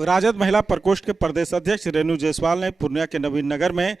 राजद महिला प्रकोष्ठ के प्रदेश अध्यक्ष रेणु जायसवाल ने पूर्णिया के नवीन नगर में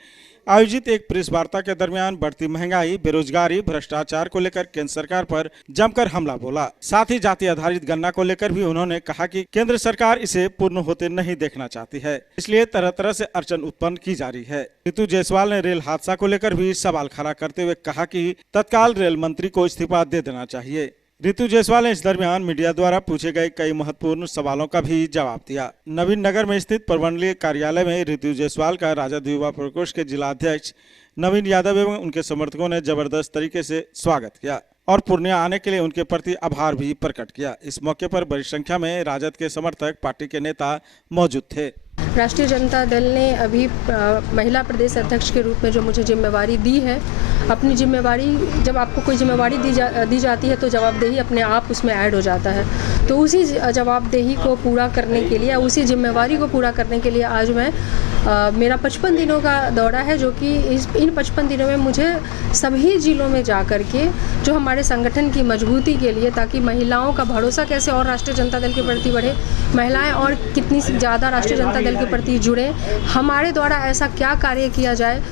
आयोजित एक प्रेस वार्ता के दरमियान बढ़ती महंगाई, बेरोजगारी, भ्रष्टाचार को लेकर केंद्र सरकार पर जमकर हमला बोला। साथ ही जाति आधारित गणना को लेकर भी उन्होंने कहा कि केंद्र सरकार इसे पूर्ण होते नहीं देखना चाहती है, इसलिए तरह तरह से अड़चन उत्पन्न की जा रही है। ऋतु जायसवाल ने रेल हादसा को लेकर भी सवाल खड़ा करते हुए कहा कि तत्काल रेल मंत्री को इस्तीफा दे देना चाहिए। ऋतु जायसवाल ने इस दरमियान मीडिया द्वारा पूछे गए कई महत्वपूर्ण सवालों का भी जवाब दिया। नवीन नगर में स्थित प्रमंडलीय कार्यालय में ऋतु जायसवाल का राजद युवा प्रकोष्ठ के जिला अध्यक्ष नवीन यादव एवं उनके समर्थकों ने जबरदस्त तरीके से स्वागत किया और पूर्णिया आने के लिए उनके प्रति आभार भी प्रकट किया। इस मौके पर बड़ी संख्या में राजद के समर्थक, पार्टी के नेता मौजूद थे। राष्ट्रीय जनता दल ने अभी महिला प्रदेश अध्यक्ष के रूप में जो मुझे जिम्मेवारी दी है, अपनी जिम्मेवारी, जब आपको कोई जिम्मेवारी दी जाती है तो जवाबदेही अपने आप उसमें ऐड हो जाता है। तो उसी जवाबदेही को पूरा करने के लिए, उसी जिम्मेवारी को पूरा करने के लिए आज मैं मेरा 55 दिनों का दौरा है, जो कि इन 55 दिनों में मुझे सभी जिलों में जा कर के जो हमारे संगठन की मजबूती के लिए, ताकि महिलाओं का भरोसा कैसे और राष्ट्रीय जनता दल के प्रति बढ़े, महिलाएं और कितनी ज़्यादा राष्ट्रीय जनता दल के प्रति जुड़े, हमारे द्वारा ऐसा क्या कार्य किया जाए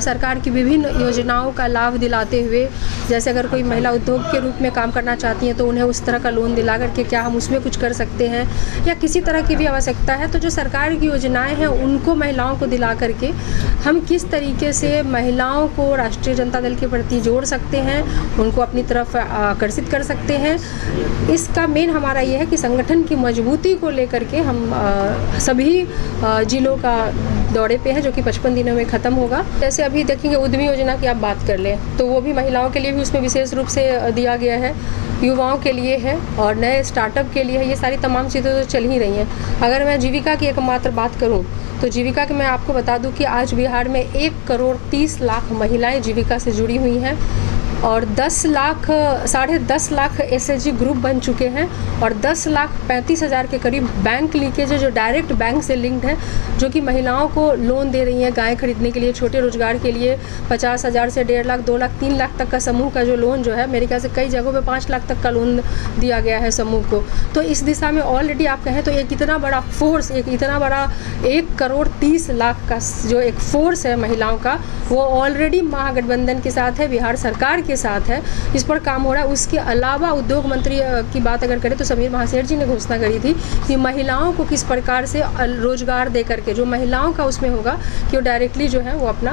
सरकार की विभिन्न योजनाओं का लाभ दिलाते हुए। जैसे अगर कोई महिला उद्योग के रूप में काम करना चाहती हैं तो उन्हें उस तरह का लोन दिला करके क्या हम उसमें कुछ कर सकते हैं, या किसी तरह की भी आवश्यकता है तो जो सरकार की योजनाएं हैं उनको महिलाओं को दिला करके हम किस तरीके से महिलाओं को राष्ट्रीय जनता दल के प्रति जोड़ सकते हैं, उनको अपनी तरफ आकर्षित कर सकते हैं। इसका मेन हमारा ये है कि संगठन की मजबूती को लेकर के हम सभी जिलों का दौरे पे है, जो कि 55 दिनों में ख़त्म होगा। जैसे अभी देखेंगे उद्यमी योजना की आप बात कर लें तो वो भी महिलाओं के लिए भी उसमें विशेष रूप से दिया गया है, युवाओं के लिए है और नए स्टार्टअप के लिए है। ये सारी तमाम चीज़ें तो चल ही रही हैं। अगर मैं जीविका की एकमात्र बात करूं तो जीविका की मैं आपको बता दूं कि आज बिहार में 1,30,00,000 महिलाएं जीविका से जुड़ी हुई हैं और 10,10 लाख एसएचजी ग्रुप बन चुके हैं और 10,35,000 के करीब बैंक लीकेज है जो डायरेक्ट बैंक से लिंक्ड है, जो कि महिलाओं को लोन दे रही हैं गाय खरीदने के लिए, छोटे रोजगार के लिए 50,000 से 1.5 लाख, 2 लाख, 3 लाख तक का समूह का जो लोन जो है, मेरे ख्याल से कई जगहों पे 5 लाख तक का लोन दिया गया है समूह को। तो इस दिशा में ऑलरेडी आप कहें तो एक इतना बड़ा फोर्स, एक इतना बड़ा 1,30,00,000 का जो एक फोर्स है महिलाओं का, वो ऑलरेडी महागठबंधन के साथ है, बिहार सरकार के साथ है, इस पर काम हो रहा है। उसके अलावा उद्योग मंत्री की बात अगर करें तो समीर महासेठ जी ने घोषणा करी थी कि महिलाओं को किस प्रकार से रोजगार दे करके जो महिलाओं का उसमें होगा कि वो डायरेक्टली जो है वो अपना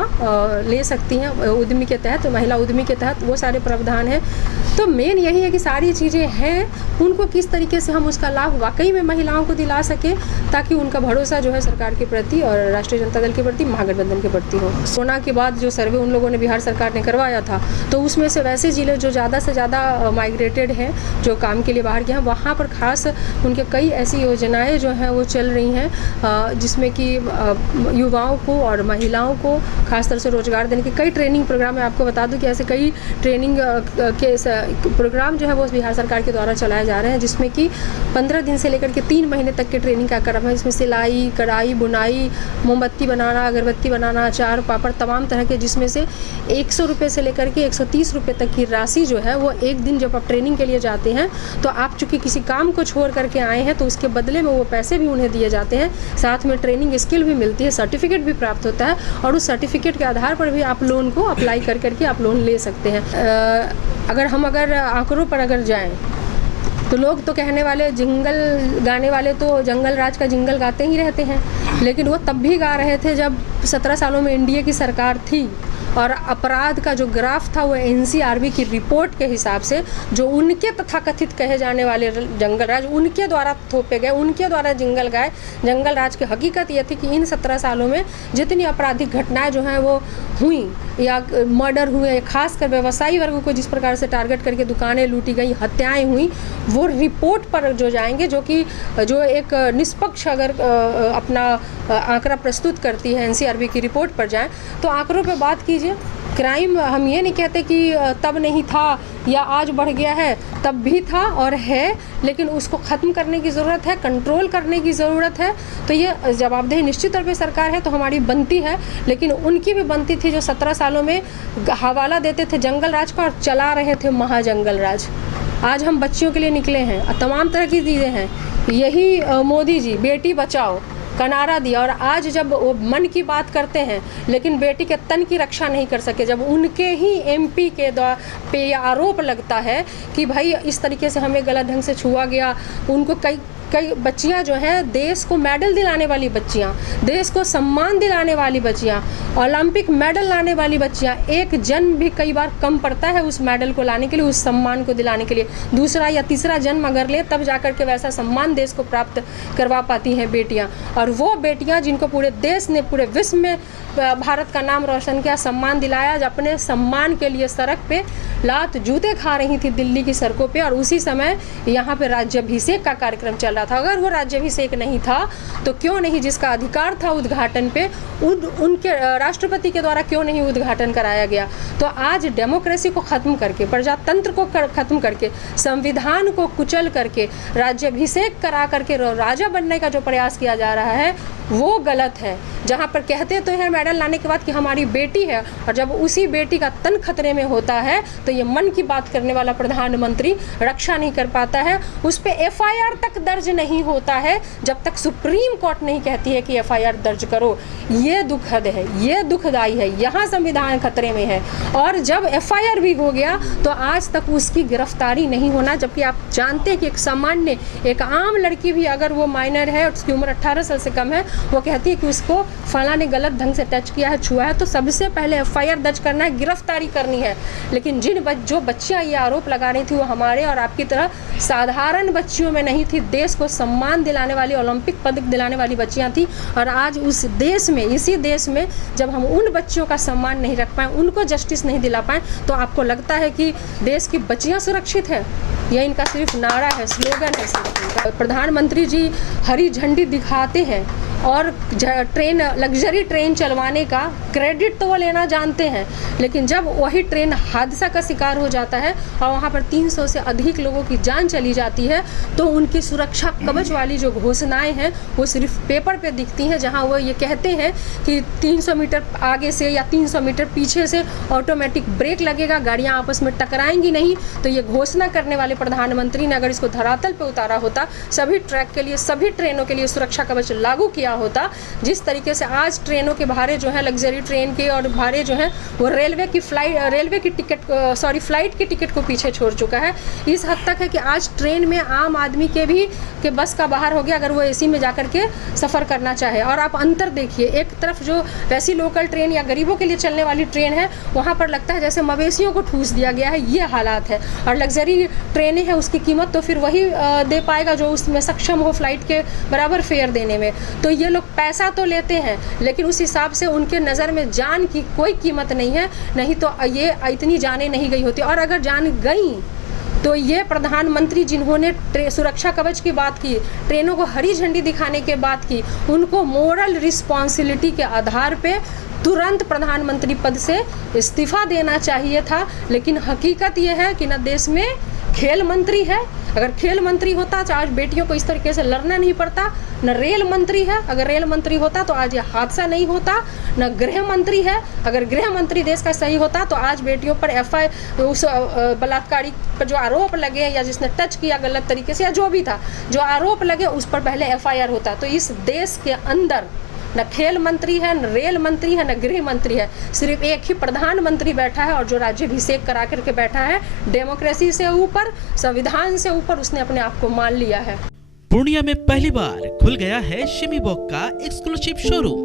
ले सकती हैं उद्यमी के तहत, महिला उद्यमी के तहत वो सारे प्रावधान हैं। तो मेन यही है कि सारी चीज़ें हैं, उनको किस तरीके से हम उसका लाभ वाकई में महिलाओं को दिला सके ताकि उनका भरोसा जो है सरकार के प्रति और राष्ट्रीय जनता दल के प्रति, महागठबंधन के प्रति हो। कोरोना के बाद जो सर्वे उन लोगों ने बिहार सरकार ने करवाया था तो उसमें से वैसे जिले जो ज़्यादा से ज़्यादा माइग्रेटेड हैं, जो काम के लिए बाहर गए हैं, वहाँ पर खास उनके कई ऐसी योजनाएं जो हैं वो चल रही हैं जिसमें कि युवाओं को और महिलाओं को खासतौर से रोजगार देने के कई ट्रेनिंग प्रोग्राम है। आपको बता दूं कि ऐसे कई ट्रेनिंग के प्रोग्राम जो है वो बिहार सरकार के द्वारा चलाए जा रहे हैं, जिसमें कि 15 दिन से लेकर के 3 महीने तक के ट्रेनिंग का क्रम है। इसमें सिलाई, कढ़ाई, बुनाई, मोमबत्ती बनाना, अगरबत्ती बनाना, अचार, पापड़, तमाम तरह के, जिसमें से 100 रुपये से लेकर के 130 रुपये तक की राशि जो है वो एक दिन जब आप ट्रेनिंग के लिए जाते हैं तो आप चूँकि किसी काम को छोड़ करके आए हैं तो उसके बदले में वो पैसे भी उन्हें दिए जाते हैं, साथ में ट्रेनिंग स्किल भी मिलती है, सर्टिफिकेट भी प्राप्त होता है और उस सर्टिफिकेट के आधार पर भी आप लोन को अप्लाई कर करके आप लोन ले सकते हैं। अगर आंकड़ों पर अगर जाएँ तो लोग तो कहने वाले, जिंगल गाने वाले तो जंगल राज का जिंगल गाते ही रहते हैं, लेकिन वो तब भी गा रहे थे जब 17 सालों में एनडीए की सरकार थी और अपराध का जो ग्राफ था वो एनसीआरबी की रिपोर्ट के हिसाब से जो उनके तथाकथित कहे जाने वाले जंगल राज उनके द्वारा थोपे गए, उनके द्वारा जंगल राज की हकीकत ये थी कि इन 17 सालों में जितनी आपराधिक घटनाएं जो हैं वो हुई या मर्डर हुए, खासकर व्यवसायी वर्ग को जिस प्रकार से टारगेट करके दुकानें लूटी गई, हत्याएं हुई, वो रिपोर्ट पर जो जाएंगे, जो एक निष्पक्ष अगर अपना आंकड़ा प्रस्तुत करती है एनसीआरबी की रिपोर्ट पर जाएं तो आंकड़ों पर बात कीजिए। क्राइम हम ये नहीं कहते कि तब नहीं था या आज बढ़ गया है, तब भी था और है, लेकिन उसको ख़त्म करने की ज़रूरत है, कंट्रोल करने की ज़रूरत है। तो ये जवाबदेही निश्चित तौर पे सरकार है तो हमारी बनती है, लेकिन उनकी भी बनती थी जो 17 सालों में हवाला देते थे जंगल राज का और चला रहे थे महाजंगल राज। आज हम बच्चियों के लिए निकले हैं, तमाम तरह की चीज़ें हैं, यही मोदी जी बेटी बचाओ का नारा दिया, और आज जब वो मन की बात करते हैं लेकिन बेटी के तन की रक्षा नहीं कर सके, जब उनके ही एमपी के पे ये आरोप लगता है कि भाई इस तरीके से हमें गलत ढंग से छुआ गया, उनको कई बच्चियां जो हैं देश को मेडल दिलाने वाली बच्चियां, देश को सम्मान दिलाने वाली बच्चियां, ओलंपिक मेडल लाने वाली बच्चियां, एक जन्म भी कई बार कम पड़ता है उस मेडल को लाने के लिए, उस सम्मान को दिलाने के लिए। दूसरा या तीसरा जन्म अगर ले तब जाकर के वैसा सम्मान देश को प्राप्त करवा पाती हैं बेटियां। और वो बेटियां जिनको पूरे देश ने, पूरे विश्व में भारत का नाम रोशन किया, सम्मान दिलाया, अपने सम्मान के लिए सड़क पे लात जूते खा रही थी दिल्ली की सड़कों पे, और उसी समय यहाँ पे राज्याभिषेक का कार्यक्रम चल रहा था। अगर वो राज्याभिषेक नहीं था तो क्यों नहीं, जिसका अधिकार था उद्घाटन पे, उनके राष्ट्रपति के द्वारा क्यों नहीं उद्घाटन कराया गया। तो आज डेमोक्रेसी को ख़त्म करके, प्रजातंत्र को ख़त्म करके, संविधान को कुचल करके राज्याभिषेक करा करके राजा बनने का जो प्रयास किया जा रहा है वो गलत है। जहाँ पर कहते तो हैं मेडल लाने के बाद कि हमारी बेटी है, और जब उसी बेटी का तन खतरे में होता है तो ये मन की बात करने वाला प्रधानमंत्री रक्षा नहीं कर पाता है। उस पर एफआईआर तक दर्ज नहीं होता है जब तक सुप्रीम कोर्ट नहीं कहती है कि एफआईआर दर्ज करो। ये दुखद है, ये दुखदाई है, यहाँ संविधान खतरे में है। और जब एफआईआर भी हो गया तो आज तक उसकी गिरफ्तारी नहीं होना, जबकि आप जानते हैं कि एक सामान्य, एक आम लड़की भी अगर वो माइनर है, उसकी उम्र 18 साल से कम है, वो कहती है कि उसको फला ने गलत ढंग से टच किया है, छुआ है, तो सबसे पहले एफआईआर दर्ज करना है, गिरफ्तारी करनी है। लेकिन जो बच्चियां ये आरोप लगा रही थी वो हमारे और आपकी तरह साधारण बच्चियों में नहीं थी, देश को सम्मान दिलाने वाली, ओलंपिक पदक दिलाने वाली बच्चियां थी। और आज उस देश में, इसी देश में जब हम उन बच्चियों का सम्मान नहीं रख पाए, उनको जस्टिस नहीं दिला पाए, तो आपको लगता है कि देश की बच्चियां सुरक्षित है? यह इनका सिर्फ नारा है, स्लोगन है सिर्फ। प्रधानमंत्री जी हरी झंडी दिखाते हैं और ट्रेन, लग्जरी ट्रेन चलवाने का क्रेडिट तो वो लेना जानते हैं, लेकिन जब वही ट्रेन हादसा का शिकार हो जाता है और वहाँ पर 300 से अधिक लोगों की जान चली जाती है, तो उनकी सुरक्षा कवच वाली जो घोषणाएं हैं वो सिर्फ पेपर पे दिखती हैं, जहाँ वो ये कहते हैं कि 300 मीटर आगे से या 300 मीटर पीछे से ऑटोमेटिक ब्रेक लगेगा, गाड़ियाँ आपस में टकराएंगी नहीं। तो ये घोषणा करने वाले प्रधानमंत्री ने अगर इसको धरातल पर उतारा होता, सभी ट्रैक के लिए, सभी ट्रेनों के लिए सुरक्षा कवच लागू किया होता, जिस तरीके से आज ट्रेनों के भाड़े जो है, लग्जरी ट्रेन के और भाड़े जो है वो फ्लाइट की टिकट को पीछे छोड़ चुका है। इस हद तक है कि आज ट्रेन में आम आदमी के बस का बाहर हो गया अगर वो एसी में जाकर के सफ़र करना चाहे। और आप अंतर देखिए, एक तरफ जो वैसी लोकल ट्रेन या गरीबों के लिए चलने वाली ट्रेन है, वहाँ पर लगता है जैसे मवेशियों को ठूस दिया गया है, ये हालात है। और लग्जरी ट्रेनें हैं, उसकी कीमत तो फिर वही दे पाएगा जो उसमें सक्षम हो फ्लाइट के बराबर फेयर देने में। तो ये लोग पैसा तो लेते हैं, लेकिन उस हिसाब से उनके नज़र में जान की कोई कीमत नहीं है, नहीं तो ये इतनी जानें नहीं गई होती। और अगर जान गई तो ये प्रधानमंत्री जिन्होंने सुरक्षा कवच की बात की, ट्रेनों को हरी झंडी दिखाने के बात की, उनको मोरल रिस्पॉन्सिबिलिटी के आधार पे तुरंत प्रधानमंत्री पद से इस्तीफा देना चाहिए था। लेकिन हकीकत ये है कि न देश में खेल मंत्री है, अगर खेल मंत्री होता तो आज बेटियों को इस तरीके से लड़ना नहीं पड़ता। न रेल मंत्री है, अगर रेल मंत्री होता तो आज ये हादसा नहीं होता। न गृह मंत्री है, अगर गृह मंत्री देश का सही होता तो आज बेटियों पर उस बलात्कारी पर जो आरोप लगे या जिसने टच किया गलत तरीके से या जो भी था, जो आरोप लगे उस पर पहले एफआईआर होता। तो इस देश के अंदर न खेल मंत्री है, न रेल मंत्री है, न गृह मंत्री है, सिर्फ एक ही प्रधानमंत्री बैठा है, और जो राज्याभिषेक करा करके बैठा है, डेमोक्रेसी से ऊपर, संविधान से ऊपर उसने अपने आप को मान लिया है। पूर्णिया में पहली बार खुल गया है शिमी बॉग का एक्सक्लूसिव शोरूम,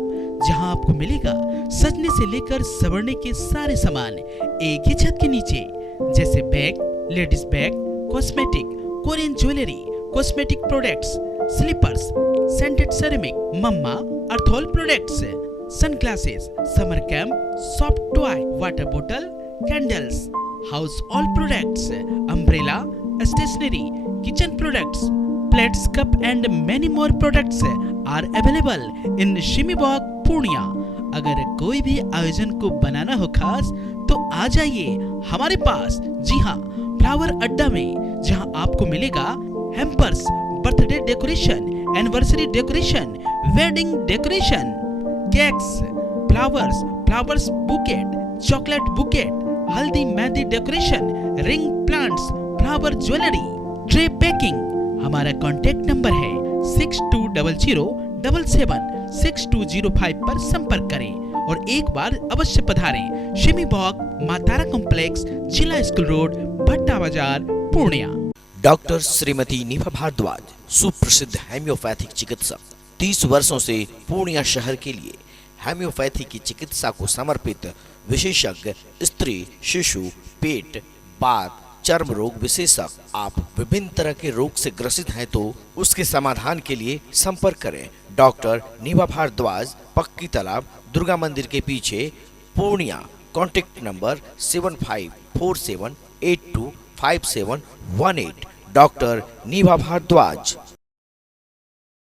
जहां आपको मिलेगा सजने से लेकर संवरने के सारे सामान एक ही छत के नीचे, जैसे bag, ladies bag, cosmetic, Korean jewellery, cosmetic products, slippers, scented ceramic, मम्मा अर्थॉल products, sunglasses, summer camp, soft toy, water बोतल, candles, household products, umbrella, stationery, kitchen products, plates, cup and many more products are available in शिमी बॉग पूर्णिया। अगर कोई भी आयोजन को बनाना हो खास तो आ जाइए हमारे पास। जी हाँ, फ्लावर अड्डा में, जहाँ आपको मिलेगा hampers, birthday decoration, anniversary decoration, wedding decoration, cakes, flowers bouquet, chocolate bouquet, haldi mehndi decoration, ring plants, flower jewellery, tray packing, हमारा कॉन्टैक्ट नंबर है 6200776205 पर संपर्क करें और एक बार अवश्य पधारें। शिमी बॉक मां तारा कॉम्प्लेक्स, जिला स्कूल रोड, भट्टा बाजार, पूर्णिया। डॉक्टर श्रीमती नीभा भारद्वाज, सुप्रसिद्ध हेम्योपैथिक चिकित्सक, 30 वर्षों से पूर्णिया शहर के लिए हेम्योपैथी की चिकित्सा को समर्पित विशेषज्ञ, स्त्री, शिशु, पेट, बात, चर्म रोग विशेषज्ञ। आप विभिन्न तरह के रोग से ग्रसित हैं तो उसके समाधान के लिए संपर्क करें डॉक्टर नीभा भारद्वाज, पक्की तालाब, दुर्गा मंदिर के पीछे, Purnia. Contact number 7547825718। Doctor Nibha Bhardwaj.